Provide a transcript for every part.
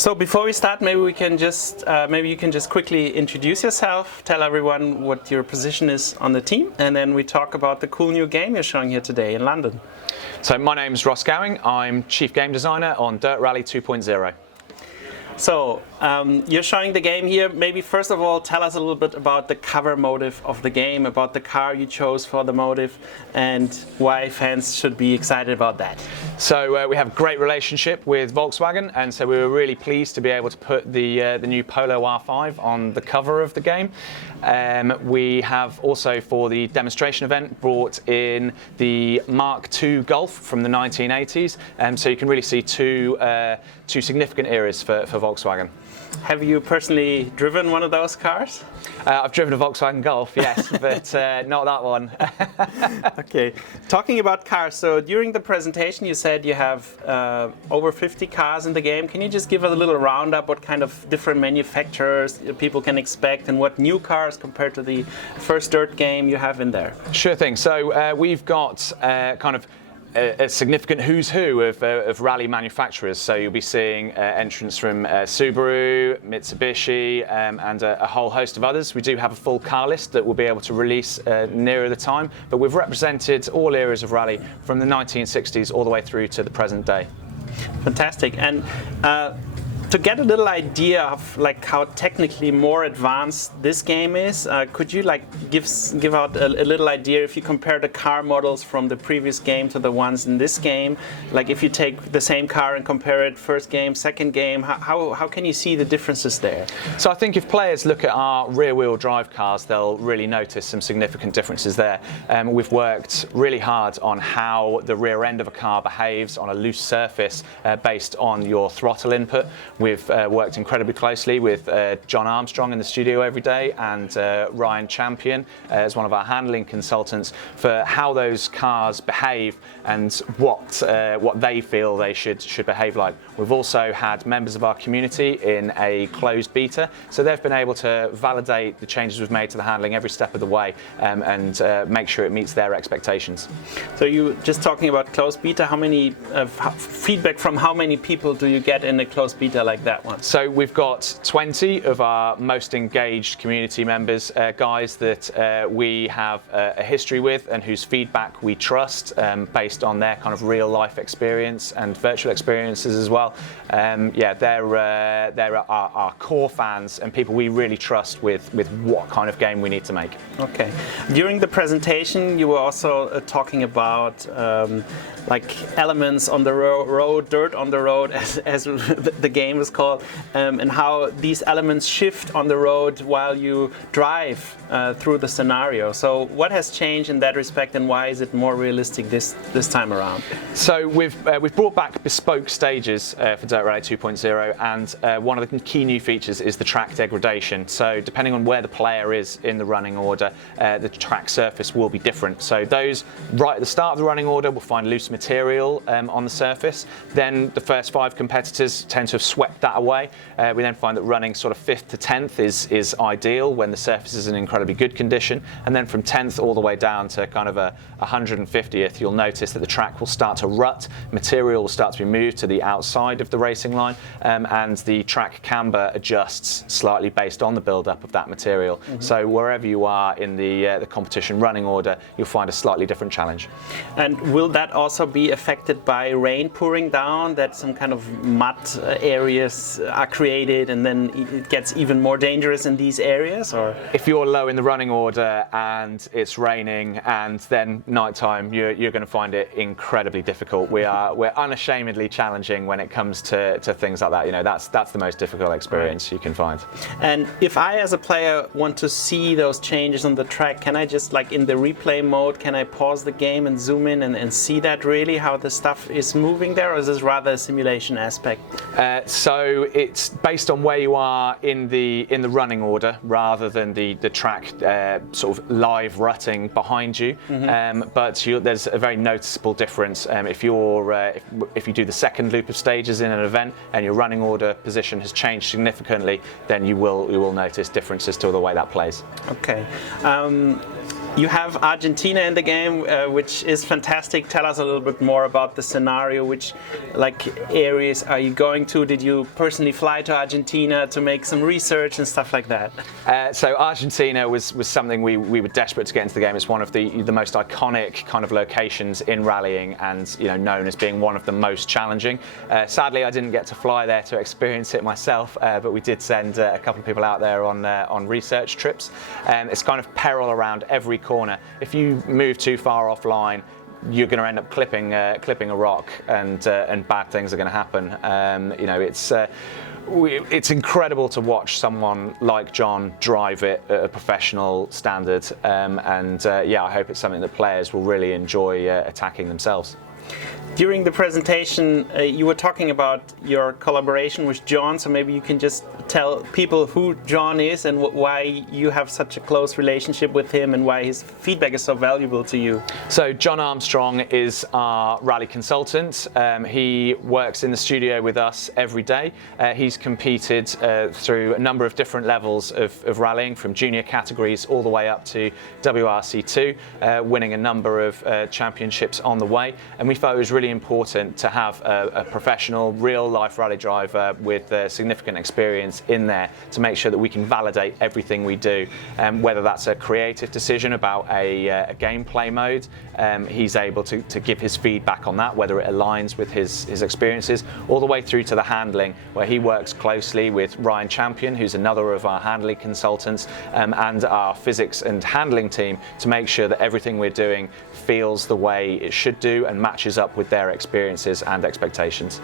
So before we start, maybe we can just maybe you can just quickly introduce yourself, tell everyone what your position is on the team, and then we talk about the cool new game you're showing here today in London. So my name's Ross Gowing. I'm Chief Game Designer on Dirt Rally 2.0. So you're showing the game here. Maybe first of all, tell us a little bit about the cover motive of the game, about the car you chose for the motive, and why fans should be excited about that. So we have a great relationship with Volkswagen, and so we were really pleased to be able to put the new Polo R5 on the cover of the game. We have also, for the demonstration event, brought in the Mark II Golf from the 1980s, so you can really see two significant eras for Volkswagen. Have you personally driven one of those cars? I've driven a Volkswagen Golf, yes, but not that one. Okay. Talking about cars, so during the presentation you said you have over 50 cars in the game. Can you just give us a little roundup what kind of different manufacturers people can expect and what new cars compared to the first Dirt game you have in there? Sure thing. So we've got kind of a significant who's who of rally manufacturers. So you'll be seeing entrants from Subaru, Mitsubishi, and a whole host of others. We do have a full car list that we'll be able to release nearer the time, but we've represented all eras of rally from the 1960s all the way through to the present day. Fantastic. And to get a little idea of like how technically more advanced this game is, could you like give out a little idea if you compare the car models from the previous game to the ones in this game? Like if you take the same car and compare it first game, second game, how can you see the differences there? So I think if players look at our rear-wheel drive cars, they'll really notice some significant differences there. We've worked really hard on how the rear end of a car behaves on a loose surface based on your throttle input. We've worked incredibly closely with John Armstrong in the studio every day and Ryan Champion as one of our handling consultants for how those cars behave and what they feel they should behave like. We've also had members of our community in a closed beta, so they've been able to validate the changes we've made to the handling every step of the way and make sure it meets their expectations. So you just talking about closed beta, how many feedback from how many people do you get in a closed beta like that one? So we've got 20 of our most engaged community members, guys that we have a history with and whose feedback we trust based on their kind of real life experience and virtual experiences as well. Yeah, they're our core fans and people we really trust with what kind of game we need to make. Okay. During the presentation you were also talking about like elements on the road, dirt on the road, as the game is called, and how these elements shift on the road while you drive through the scenario. So what has changed in that respect, and why is it more realistic this time around? So we've brought back bespoke stages for Dirt Rally 2.0, and one of the key new features is the track degradation. So depending on where the player is in the running order, the track surface will be different. So those right at the start of the running order will find loose material on the surface. Then the first 5 competitors tend to have swept that away. We then find that running sort of 5th to 10th is ideal when the surface is in incredibly good condition, and then from 10th all the way down to kind of a 150th, you'll notice that the track will start to rut, material will start to be moved to the outside of the racing line, and the track camber adjusts slightly based on the build-up of that material. Mm-hmm. So wherever you are in the competition running order, you'll find a slightly different challenge. And will that also be affected by rain pouring down, that some kind of mud areas are created and then it gets even more dangerous in these areas? Or if you're low in the running order and it's raining and then nighttime, you're going to find it incredibly difficult. We're unashamedly challenging when it comes to things like that. You know, that's the most difficult experience you can find. And if I as a player want to see those changes on the track, can I just, like in the replay mode, can I pause the game and zoom in and see that really how the stuff is moving there, or is this rather a simulation aspect? So it's based on where you are in the running order rather than the track sort of live rutting behind you. Mm-hmm. But there's a very noticeable difference if you do the second loop of stages in an event and your running order position has changed significantly, then you will notice differences to the way that plays. Okay. You have Argentina in the game, which is fantastic. Tell us a little bit more about the scenario. Which areas are you going to? Did you personally fly to Argentina to make some research and stuff like that? So Argentina was something we were desperate to get into the game. It's one of the most iconic kind of locations in rallying, and known as being one of the most challenging. Sadly, I didn't get to fly there to experience it myself, but we did send a couple of people out there on research trips. It's kind of peril around every corner. If you move too far offline, you're going to end up clipping a rock, and bad things are going to happen. It's incredible to watch someone like John drive it at a professional standard, I hope it's something that players will really enjoy attacking themselves. During the presentation, you were talking about your collaboration with John, so maybe you can just tell people who John is and why you have such a close relationship with him and why his feedback is so valuable to you. So John Armstrong is our rally consultant. He works in the studio with us every day. He's competed through a number of different levels of rallying, from junior categories all the way up to WRC2, winning a number of championships on the way. And we thought it was really important to have a professional, real-life rally driver with significant experience in there to make sure that we can validate everything we do. Whether that's a creative decision about a gameplay mode, he's able to give his feedback on that, whether it aligns with his experiences, all the way through to the handling, where he works closely with Ryan Champion, who's another of our handling consultants, and our physics and handling team to make sure that everything we're doing feels the way it should do and matches up with their experiences and expectations.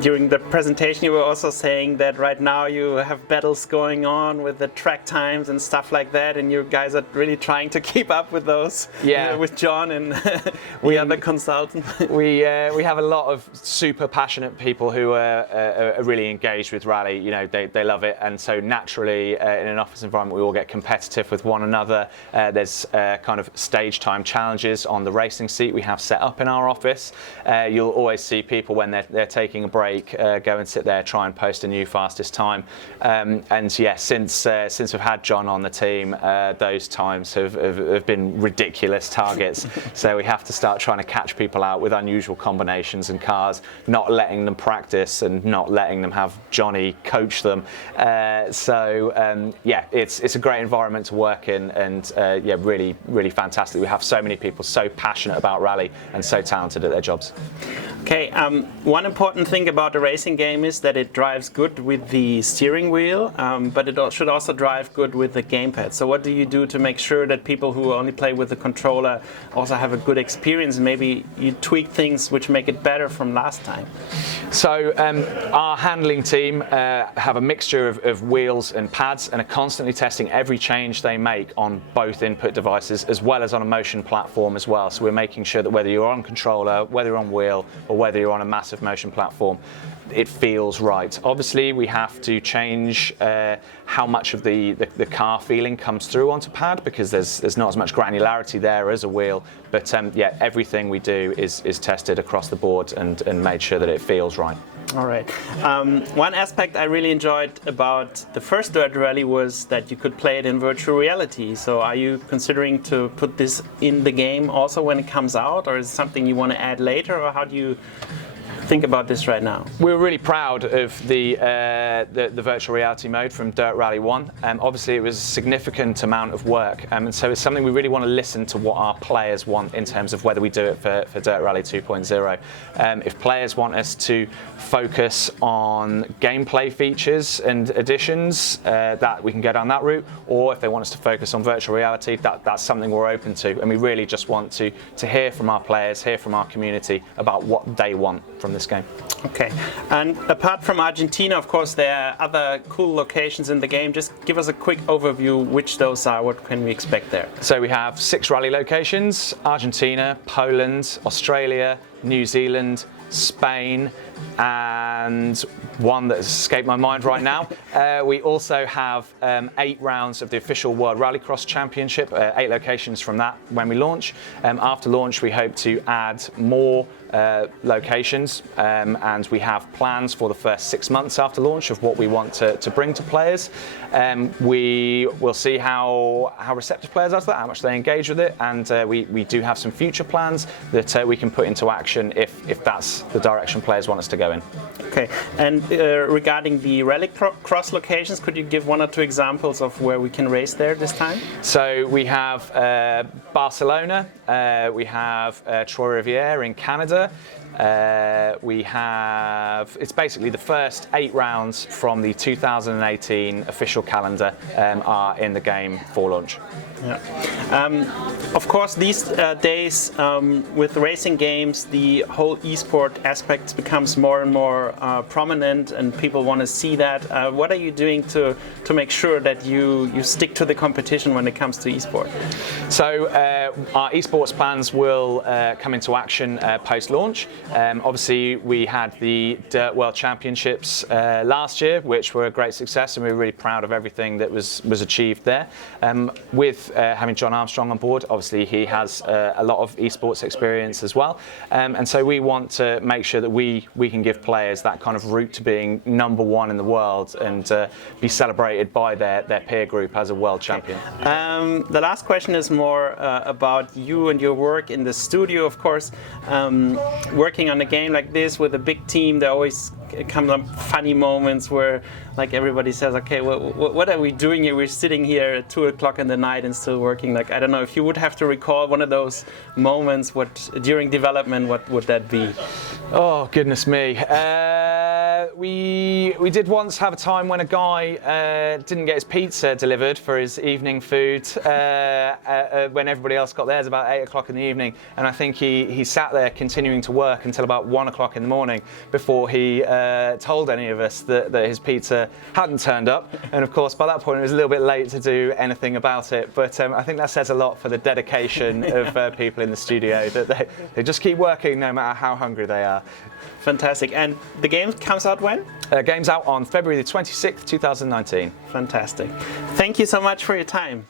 During the presentation, you were also saying that right now you have battles going on with the track times and stuff like that, and you guys are really trying to keep up with those. Yeah. With John and the other consultant. We have a lot of super passionate people who are really engaged with rally. They love it, and so naturally in an office environment we all get competitive with one another. There's kind of stage time challenges on the racing seat we have set up in our office. You'll always see people when they're taking a break go and sit there, try and post a new fastest time. Since we've had John on the team, those times have been ridiculous targets. So we have to start trying to catch people out with unusual combinations and cars, not letting them practice and not letting them have Johnny coach them. It's a great environment to work in, and really, really fantastic. We have so many people so passionate about rally and so talented at their jobs. Okay, one important thing about the racing game is that it drives good with the steering wheel, but it should also drive good with the gamepad. So what do you do to make sure that people who only play with the controller also have a good experience, and maybe you tweak things which make it better from last time? So our handling team have a mixture of wheels and pads, and are constantly testing every change they make on both input devices as well as on a motion platform as well. So we're making sure that whether you're on controller, whether you're on wheel, or whether you're on a massive motion platform, it feels right. Obviously, we have to change how much of the car feeling comes through onto pad, because there's not as much granularity there as a wheel. But everything we do is tested across the board and made sure that it feels right. All right. One aspect I really enjoyed about the first Dirt Rally was that you could play it in virtual reality. So are you considering to put this in the game also when it comes out, or is it something you want to add later, or how do you think about this right now? We're really proud of the virtual reality mode from Dirt Rally 1. Obviously, it was a significant amount of work, and so it's something we really want to listen to what our players want in terms of whether we do it for Dirt Rally 2.0. If players want us to focus on gameplay features and additions, that we can go down that route, or if they want us to focus on virtual reality, that's something we're open to, and we really just want to hear from our players, hear from our community about what they want from this game. Okay, and apart from Argentina, of course, there are other cool locations in the game. Just give us a quick overview which those are. What can we expect there? So we have 6 rally locations: Argentina, Poland, Australia, New Zealand, Spain, and one that has escaped my mind right now. We also have 8 rounds of the official World Rallycross Championship, 8 locations from that when we launch. After launch, we hope to add more locations, and we have plans for the first 6 months after launch of what we want to bring to players. We will see how receptive players are to that, how much they engage with it, and we do have some future plans that we can put into action if that's the direction players want us to go in. Okay, and regarding the Rallycross locations, could you give 1 or 2 examples of where we can race there this time? So we have Barcelona, we have Trois-Rivières in Canada. It's basically the first 8 rounds from the 2018 official calendar are in the game for launch. Yeah. Of course, these days with racing games, the whole esport aspect becomes more and more prominent, and people want to see that. What are you doing to make sure that you stick to the competition when it comes to esport? So our esports plans will come into action post-launch. Obviously, we had the Dirt World Championships last year, which were a great success, and we were really proud of everything that was achieved there. With having John Armstrong on board, obviously he has a lot of esports experience as well, and so we want to make sure that we can give players that kind of route to being #1 in the world and be celebrated by their peer group as a world champion. The last question is more about you and your work in the studio, of course. Working on a game like this with a big team, there always comes up funny moments where like everybody says, okay, what are we doing here? We're sitting here at 2 o'clock in the night and still working. Like, I don't know, if you would have to recall one of those moments, during development, what would that be? Oh, goodness me. We did once have a time when a guy didn't get his pizza delivered for his evening food when everybody else got theirs about 8 o'clock in the evening, and I think he sat there continuing to work until about 1 o'clock in the morning before he told any of us that his pizza hadn't turned up, and of course by that point it was a little bit late to do anything about it, but I think that says a lot for the dedication of people in the studio, that they just keep working no matter how hungry they are. Fantastic. And the game comes out when? Game's out on February the 26th, 2019. Fantastic. Thank you so much for your time.